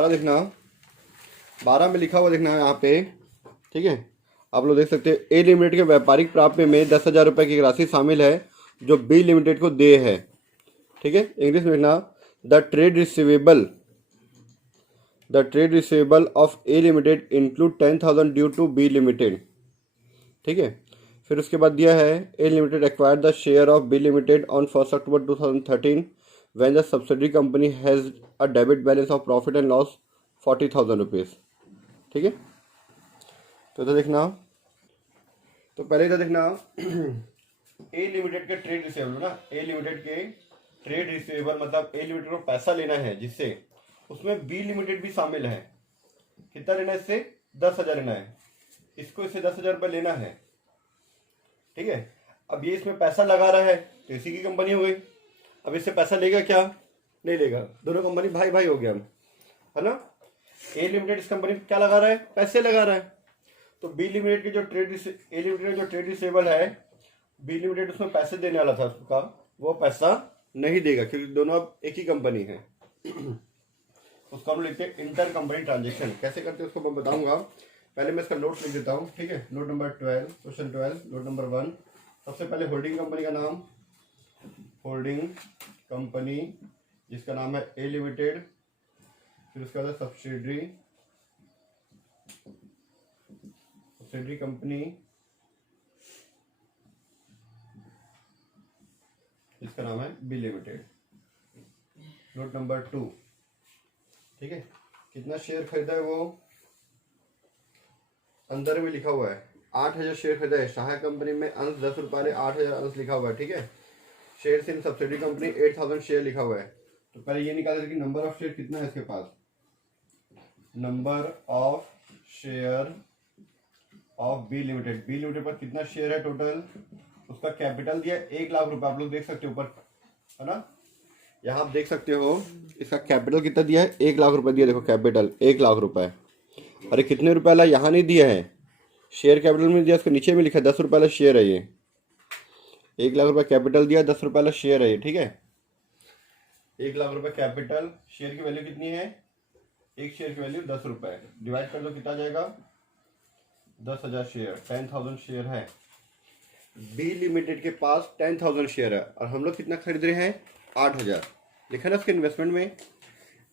12 देखना, 12 में लिखा हुआ देखना है यहाँ पे, ठीक है। आप लोग देख सकते हैं ए लिमिटेड के व्यापारिक प्राप्य में 10,000 रुपये की राशि शामिल है जो बी लिमिटेड को दे है, ठीक है। इंग्लिश में लिखना the trade receivable of A limited include 10,000 due to B limited, ठीक है। फिर उसके बाद दिया है A limited acquired the share of B limited on 1 October 2013 when the subsidiary company has a debit balance of profit and loss 40,000 rupees, ठीक है। तो इधर देखना, तो पहले इधर देखना ए लिमिटेड के ट्रेड रिसीवेबल ना, ए लिमिटेड के ट्रेड रिसीवेबल मतलब ए लिमिटेड को पैसा लेना है जिससे, उसमें बी लिमिटेड भी शामिल है। कितना लेना है इससे? 10,000 लेना है, इसको इससे 10,000 रुपये लेना है, ठीक है। अब ये इसमें पैसा लगा रहा है तो इसी की कंपनी हो गई। अब इससे पैसा लेगा क्या? नहीं लेगा, दोनों कंपनी भाई भाई हो गया, है ना। ए लिमिटेड इस कंपनी में क्या लगा रहा है? पैसे लगा रहा है। तो बी लिमिटेड की जो ए लिमिटेड जो ट्रेड रिसीवेबल है, बी लिमिटेड उसमें पैसे देने वाला था, उसका वो पैसा नहीं देगा क्योंकि दोनों अब एक ही कंपनी है। उसका हम लिखते हैं इंटर कंपनी ट्रांजेक्शन। कैसे करते हैं उसको मैं बताऊंगा, पहले मैं इसका नोट लिख देता हूँ, ठीक है। Note number 12, question 12, note number 1। सबसे पहले होल्डिंग कंपनी का नाम, होल्डिंग कंपनी जिसका नाम है ए लिमिटेड, फिर उसके बाद सब्सिडरी कंपनी जिसका नाम है बी लिमिटेड। नोट नंबर 2, ठीक है। कितना शेयर खरीदा है वो अंदर में लिखा हुआ है, 8,000 शेयर खरीदा है। सहायक कंपनी में अंश 10 रुपये, 8,000 अंश लिखा हुआ है, ठीक है। Share in subsidy company 8,000 share लिखा हुआ है। तो पहले ये निकाल कि नंबर ऑफ शेयर कितना है इसके पास। Number of share of B limited, B limited पर कितना शेयर है टोटल, उसका कैपिटल दिया 1 लाख रुपए। आप लोग देख सकते हो ऊपर, है ना, यहाँ आप देख सकते हो इसका कैपिटल कितना दिया है, 1 लाख रुपए दिया। देखो कैपिटल 1 लाख रुपए। अरे कितने रुपए वाला यहाँ नहीं दिया है, शेयर कैपिटल में दिया, उसके नीचे में लिखा है 10 रुपये वाला शेयर है ये। 1 लाख रुपए कैपिटल दिया, 10 रुपये वाला शेयर है ये, ठीक है। 1 लाख रुपए कैपिटल, शेयर की वैल्यू कितनी है? एक शेयर की वैल्यू 10 रुपये। डिवाइड कर दो कितना जाएगा? 10,000 शेयर, 10,000 शेयर है। बी लिमिटेड के पास 10,000 शेयर है और हम लोग कितना खरीद रहे हैं? 8,000। लिखा ना उसके इन्वेस्टमेंट में,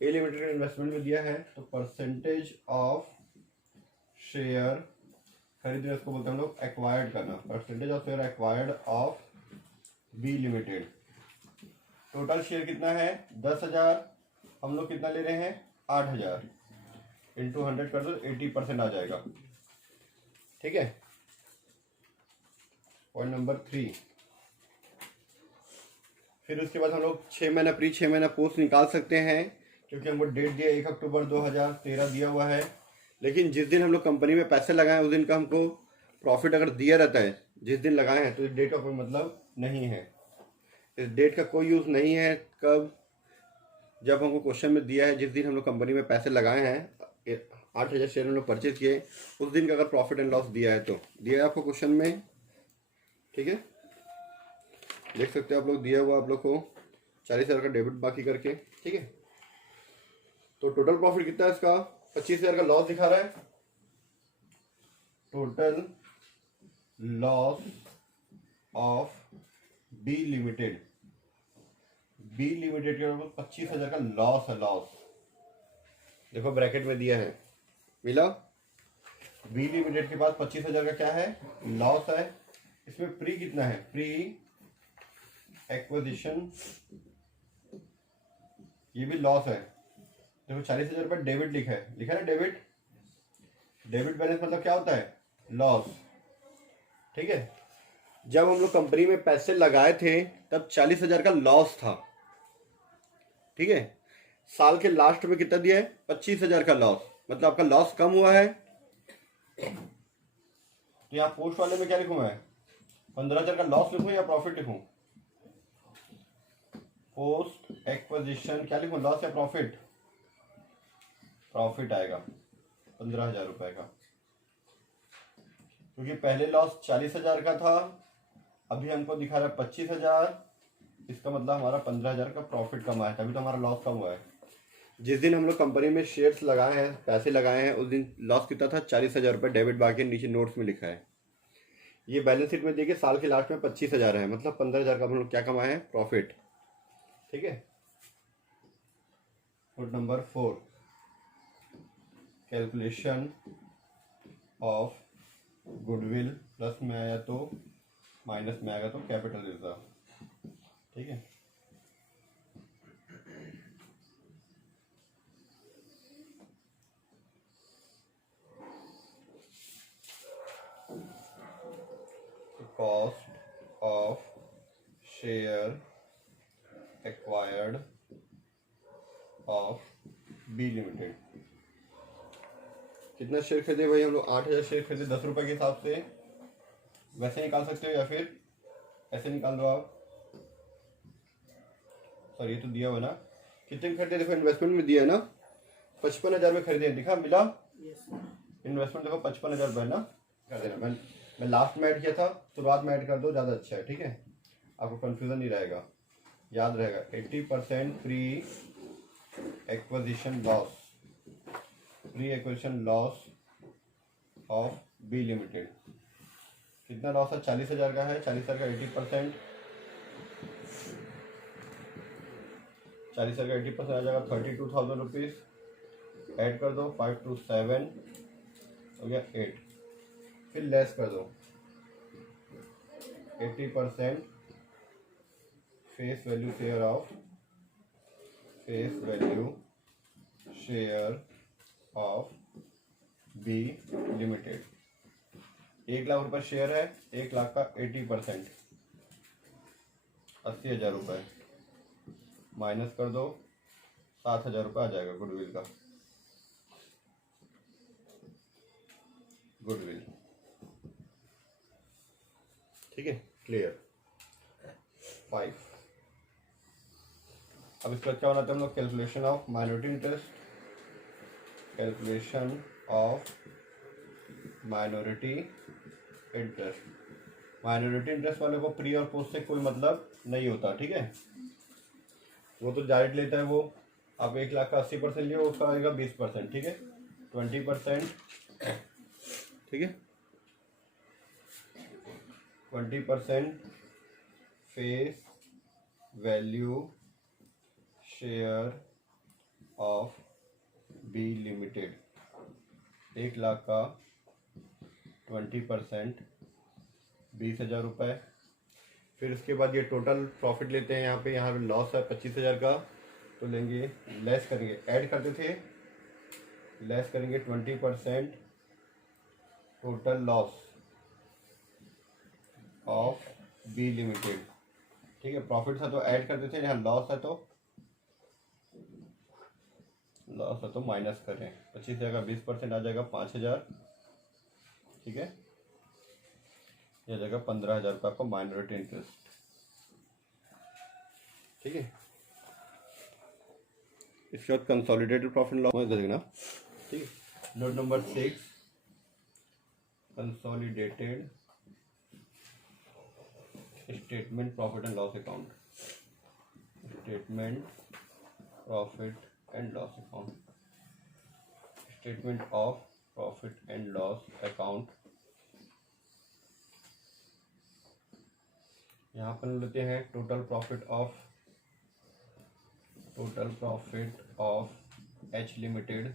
ए लिमिटेड का इन्वेस्टमेंट में दिया है। तो परसेंटेज ऑफ शेयर खरीद रहे, उसको बोलते हैं हम लोग एक्वायर्ड करना। Percentage of share acquired of B limited. Total share कितना है? 10,000। हम लोग कितना ले रहे हैं? 8,000 इंटू 100 कर दो, 80% आ जाएगा, ठीक है। Point number 3। फिर उसके बाद हम लोग 6 महीना प्री 6 महीना पोस्ट निकाल सकते हैं क्योंकि हमको डेट दिया 1 अक्टूबर 2013 दिया हुआ है। लेकिन जिस दिन हम लोग कंपनी में पैसे लगाए उस दिन का हमको प्रॉफिट अगर दिया रहता है, जिस दिन लगाए हैं, तो इस डेट का कोई मतलब नहीं है, इस डेट का कोई यूज़ नहीं है। कब? जब हमको क्वेश्चन में दिया है जिस दिन हम लोग कंपनी में पैसे लगाए हैं, 8,000 शेयर हम लोग परचेज किए, उस दिन का अगर प्रॉफिट एंड लॉस दिया है तो दिया है आपको क्वेश्चन में, ठीक है। देख सकते हो आप लोग, दिया हुआ आप लोग को 40,000 का डेबिट बाकी करके, ठीक है। तो टोटल प्रॉफिट कितना है इसका? 25,000 का लॉस दिखा रहा है। Total loss of B limited, B limited के 25,000 का लॉस है, लॉस देखो ब्रैकेट में दिया है, मिला। बी लिमिटेड के पास 25,000 का क्या है? लॉस है। इसमें प्री कितना है? प्री एक्विजिशन, ये भी लॉस है। देखो 40,000 रुपये डेबिट लिखा है ना, डेबिट। डेबिट बैलेंस मतलब क्या होता है? लॉस, ठीक है। जब हम लोग कंपनी में पैसे लगाए थे तब 40,000 का लॉस था, ठीक है। साल के लास्ट में कितना दिया है? 25,000 का लॉस, मतलब आपका लॉस कम हुआ है। तो यहाँ पोस्ट वाले में क्या लिखूं मैं? 15,000 का लॉस लिखूं या प्रॉफिट लिखूं? पोस्ट एक्विजिशन क्या लिखूं, लॉस या प्रॉफिट? प्रॉफिट आएगा 15,000 रुपए का, क्योंकि पहले लॉस 40,000 का था, अभी हमको दिखा रहा है 25,000। इसका मतलब हमारा 15,000 का प्रॉफिट कमा है, तभी तो हमारा लॉस कम हुआ है। जिस दिन हम लोग कंपनी में शेयर्स लगाए हैं, पैसे लगाए हैं, उस दिन लॉस कितना था? 40,000 रुपये डेबिट बाकी नीचे नोट्स में लिखा है। ये बैलेंस शीट में देखिए साल के लास्ट में 25,000 है, मतलब 15,000 का हम लोग क्या कमाए हैं? प्रॉफिट। ठीक है। Note number 4, calculation of goodwill, plus में आया तो माइनस में आएगा तो कैपिटल रिजर्व। ठीक है। Cost of share acquired of B limited. कितना शेयर खरीदे भाई हम लोग? 8,000 शेयर खरीदे 10 रुपये के हिसाब से। वैसे निकाल सकते हो या फिर ऐसे निकाल दो आप। सर ये तो दिया हुआ ना, कितने में खरीदे? देखो इन्वेस्टमेंट में दिया है ना, 55,000 में खरीदे, दिखा मिला? इन्वेस्टमेंट देखो 55,000 रुपये ना, कर देना। मैं लास्ट में ऐड किया था, शुरुआत में ऐड कर दो, ज़्यादा अच्छा है। ठीक है, आपको कंफ्यूजन नहीं रहेगा, याद रहेगा। 80% pre acquisition loss, pre acquisition loss of B limited. कितना लॉस है? 40,000 का है। 40,000 का 80%, 40,000 का 80% आ जाएगा 32,000 रुपीज़। ऐड कर दो, 5 to 7 हो गया 8, फिर लेस कर दो 80% face value share of, face value share of B limited. 1,00,000 रुपये शेयर है, 1,00,000 का 80%, 80,000 रुपये माइनस कर दो, 7,000 रुपये आ जाएगा गुडविल का। गुडविल, ठीक है, क्लियर। 5। अब इसके बाद क्या बनाते हैं हम लोग? Calculation of minority interest. Calculation of minority interest. Minority interest वाले को प्री और पोस्ट से कोई मतलब नहीं होता। ठीक है, वो तो डायरेक्ट लेता है वो। आप 1,00,000 का 80% लियो, उसका आएगा 20%। ठीक है, 20%। ठीक है, 20% face value share of B limited. 1,00,000 का 20%, 20,000 रुपये। फिर उसके बाद ये टोटल प्रॉफिट लेते हैं। यहाँ पे लॉस है 25,000 का, तो लेंगे, लेस करेंगे, ऐड करते थे, लेस करेंगे 20% total loss of B limited. ठीक है, प्रॉफिट था तो ऐड करते थे, यहाँ लॉस है तो माइनस करें। 25,000 का 20% आ जाएगा 5,000। ठीक है, यह जाएगा 15,000 का आपका माइनॉरिटी इंटरेस्ट। ठीक है, इसके बाद कंसोलिडेटेड प्रॉफिट लॉस देखना। ठीक है, note number 6, consolidated statement profit and loss account. Statement profit and loss account, statement of profit and loss account. यहाँ पर लेते हैं total profit of H limited.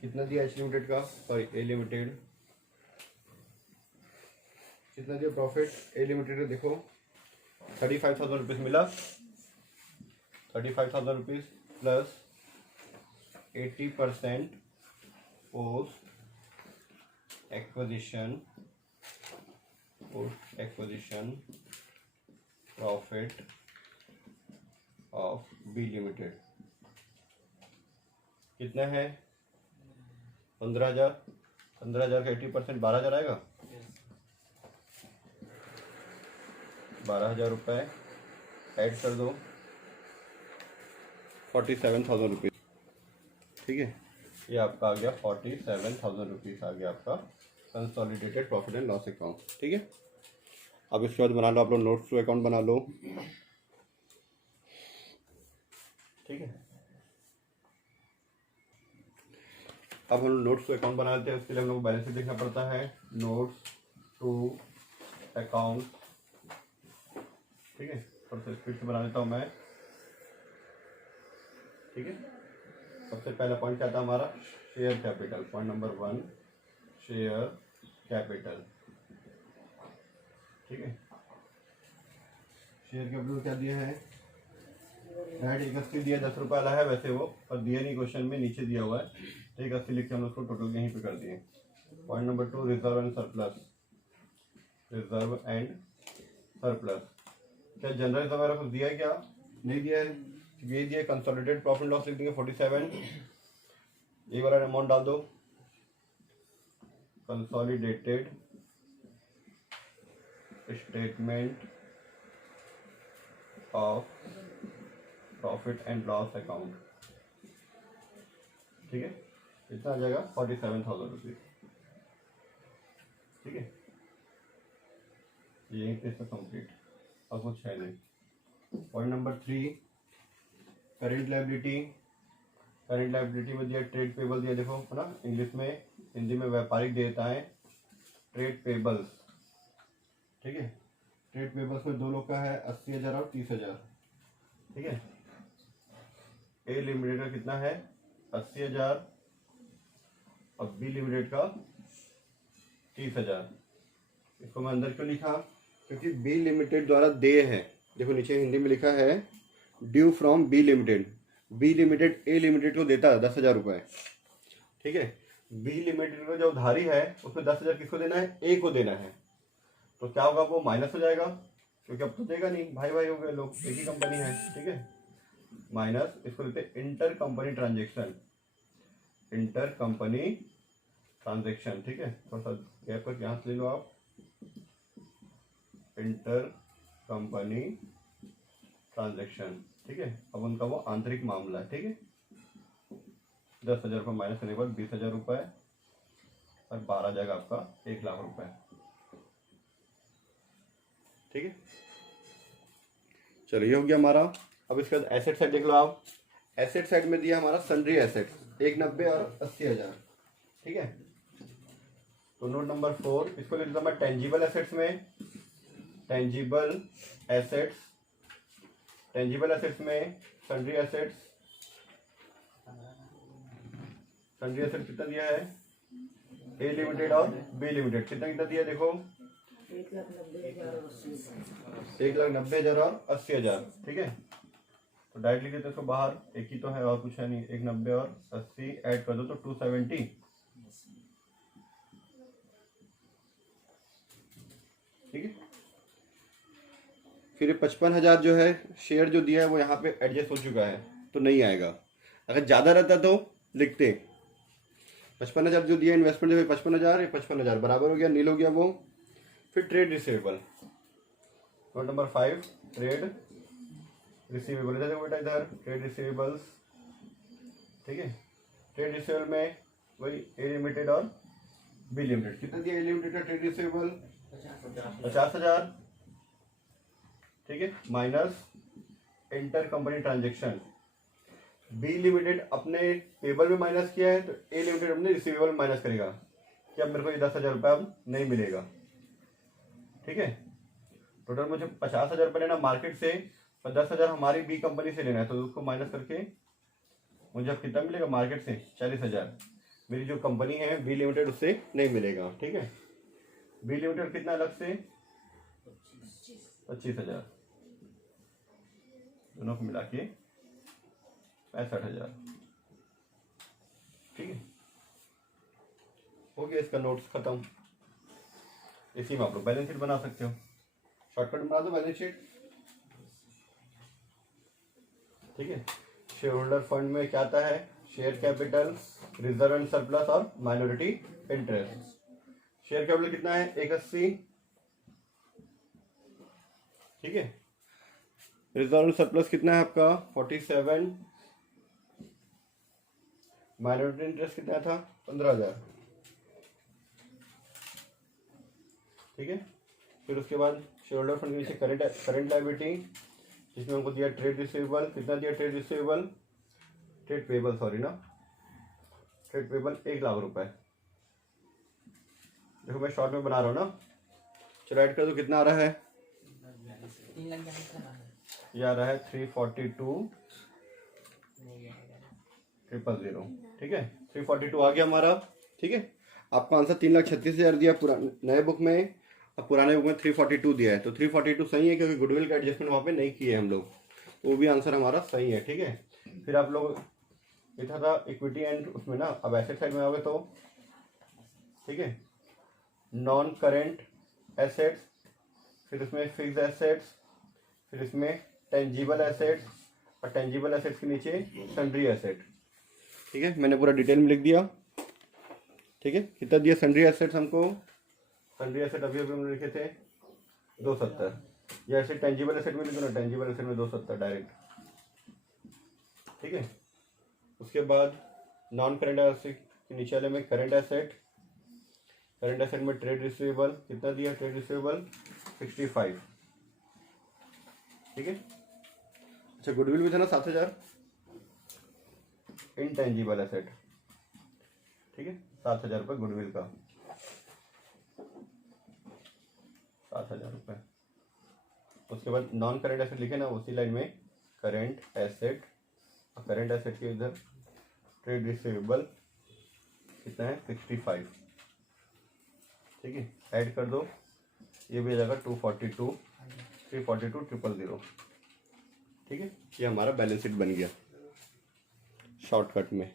कितना दिया एच लिमिटेड का? सॉरी, ए लिमिटेड। कितना दिया प्रॉफिट? ए लिमिटेड है, देखो 35,000 रुपीज़ मिला। 35,000 rupees plus 80% post acquisition profit of B limited. कितना है? 15,000। 15,000 का 80% 12,000 आएगा। 12,000 रुपये ऐड कर दो, 47,000 रुपीज़। ठीक है, ये आपका आ गया 47,000 रुपीज़ आ गया आपका consolidated profit and loss account. ठीक है, अब इसके बाद बना लो आप लोग नोट्स टू अकाउंट बना लो। ठीक है, अब हम नोट्स टू अकाउंट बना लेते हैं। उसके लिए हम लोग को बैलेंस शीट देखना पड़ता है। नोट्स टू अकाउंट, ठीक है, सबसे स्पीड से बना लेता हूँ मैं, ठीक है। सबसे पहला पॉइंट क्या था हमारा, share capital. Point number 1 share capital, ठीक है। शेयर कैपिटल क्या दिया है, ऐड 81 दिया, 10 रुपये वाला है वैसे वो, पर दिया नहीं क्वेश्चन में, नीचे दिया हुआ है। 81 लिख के हम उसको टोटल यहीं पे कर दिए। Point number 2 reserve and surplus. Reserve and surplus, क्या जनरल रिजर्व वगैरह कुछ दिया है क्या, नहीं दिया है। ये दिया कंसोलिडेटेड प्रॉफिट लॉस लिख देंगे 47, ये वाला अमाउंट डाल दो। Consolidated statement of profit and loss account, ठीक है। कितना आ जाएगा 47,000 रुपीज, ठीक है। यही पे इसका कंप्लीट, अब कुछ है नहीं। Point number 3 current liability. Current liability में दिया ट्रेड पेबल दिया, देखो है ना, इंग्लिश में, हिंदी में व्यापारिक देता है ट्रेड पेबल्स, ठीक है। ट्रेड पेबल्स में दो लोग का है 80,000 और 30,000, ठीक है। ए लिमिटेड का कितना है 80,000 और बी लिमिटेड का 30,000। इसको मैं अंदर क्यों लिखा, क्योंकि बी लिमिटेड द्वारा देय है। देखो नीचे हिंदी में लिखा है due from B limited. B limited A limited को देता है 10,000 रुपये, ठीक है। बी लिमिटेड का जो उधारी है उसमें 10,000 किसको देना है, ए को देना है। तो क्या होगा, वो माइनस हो जाएगा, क्योंकि अब तो देगा नहीं, भाई भाई हो गए लोग, एक ही कंपनी है, ठीक है। माइनस, इसको देते हैं inter company transaction. Inter company transaction, ठीक है। थोड़ा सा गैप करके यहाँ से ले लो आप। इंटर कंपनी ट्रांजेक्शन, ठीक है। अब उनका वो आंतरिक मामला है, ठीक है। 10,000 रुपये माइनस करने के बाद 20,000 रुपये और 12 जाएगा आपका 1,00,000 रुपये, ठीक है। चलो ये हो गया हमारा। अब इसके बाद एसेट साइड देख लो आप। एसेट साइड में दिया हमारा सन्ड्री एसेट्स 190 और 80,000, ठीक है। तो नोट नंबर 4 इसको लिख देता मैं टेंजिबल एसेट्स में। टेंजिबल एसेट्स, टेंजिबल एसेट्स में सन्ड्री एसेट्स। सन्ड्री एसेट्स कितना दिया है, ए लिमिटेड और बी लिमिटेड कितना कितना दिया, देखो 1,90,000 और 80,000, ठीक है। तो डायरेक्ट लिख देते इसको बाहर, एक ही तो है और कुछ है नहीं। 190 और 80 ऐड कर दो तो 270, ठीक है। फिर 55,000 जो है शेयर जो दिया है वो यहाँ पे एडजस्ट हो चुका है तो नहीं आएगा। अगर ज़्यादा रहता तो लिखते 55,000 जो दिया इन्वेस्टमेंट जो 55,000, ये 55,000 बराबर हो गया, नील हो गया वो। फिर trade receivable, note number 5 trade receivable, इधर बेटा इधर ट्रेड रिसीवेबल्स, ठीक है। ट्रेड रिसीवेबल में वही ए लिमिटेड और बी लिमिटेड कितना दिया, ए लिमिटेड का ट्रेड रिसीवेबल 50,000, ठीक है, minus inter company transaction. B limited अपने पेबल में माइनस किया है तो ए लिमिटेड अपने रिसीवेबल में माइनस करेगा कि अब मेरे को ये 10,000 रुपये अब नहीं मिलेगा, ठीक है। टोटल मुझे 50,000 रुपये लेना मार्केट से, पर 10,000 हमारी बी कंपनी से लेना है, तो उसको माइनस करके मुझे अब कितना मिलेगा मार्केट से 40,000। मेरी जो कंपनी है बी लिमिटेड उससे नहीं मिलेगा, ठीक है। बी लिमिटेड कितना अलग से 25,000, दोनों को मिला के 65,000, ठीक है। हो गया इसका नोट्स खत्म। इसी में आप लोग बैलेंस शीट बना सकते हो, शॉर्टकट बना दो बैलेंस शीट, ठीक है। शेयर होल्डर फंड में क्या आता है, share capital, reserve and surplus और माइनॉरिटी इंटरेस्ट। शेयर कैपिटल कितना है 180, ठीक है। रिजर्व एंड सरप्लस कितना है आपका 47, माइनॉरिटी इंटरेस्ट कितना था 15,000, ठीक है। फिर उसके बाद शेयर होल्डर फंड के नीचे करंट लायबिलिटी, जिसमें हमको दिया ट्रेड रिसीवेबल, कितना दिया trade receivable, trade payable sorry ना, ट्रेड पेबल 1,00,000 रुपए। देखो मैं शॉर्ट में बना रहा हूँ ना, चलो ऐड कर दो, कितना आ रहा है? 3,00,000 ये आ रहा है 342,000। ठीक है, 342 आ गया हमारा। ठीक है, आपका आंसर 3,36,000 दिया नए बुक में, अब पुराने बुक में 342 दिया है। तो 342 सही है, क्योंकि गुडविल का एडजस्टमेंट वहाँ पे नहीं किए हम लोग, वो भी आंसर हमारा सही है। ठीक है, फिर आप लोग लिखा था इक्विटी एंड उसमें ना, अब एसेट साइड में आओगे तो ठीक है, नॉन करेंट एसेट्स, फिर इसमें फिक्स्ड एसेट्स, फिर इसमें टेंजिबल एसेट्स, और टेंजिबल एसेट्स के नीचे सन्ड्री एसेट। ठीक है, मैंने पूरा डिटेल में लिख दिया। ठीक है, कितना दिया सन्ड्री एसेट्स हमको? सन्ड्री एसेट अभी अभी हमने लिखे थे 270, या ऐसे टेंजिबल एसेट में लिखो ना, टेंजिबल एसेट में 270 डायरेक्ट। ठीक है, उसके बाद नॉन करेंट एसेट के नीचे वाले में करेंट एसेट, करेंट एसेट में ट्रेड रिसीवेबल, कितना दिया ट्रेड रिसीवेबल? 65। ठीक है, अच्छा गुडविल भी था ना 7,000। इनटेंजिबल एसेट, ठीक है, 7,000 रुपये गुडविल का, 7,000 रुपये। उसके बाद नॉन करेंट एसेट लिखे ना उसी लाइन में, करेंट एसेट, और करेंट एसेट के इधर ट्रेड रिसीवेबल कितना है? 65। ठीक है, ऐड कर दो, ये भी आ जाएगा 242, 342,000। ठीक है, ये हमारा बैलेंस शीट बन गया शॉर्टकट में।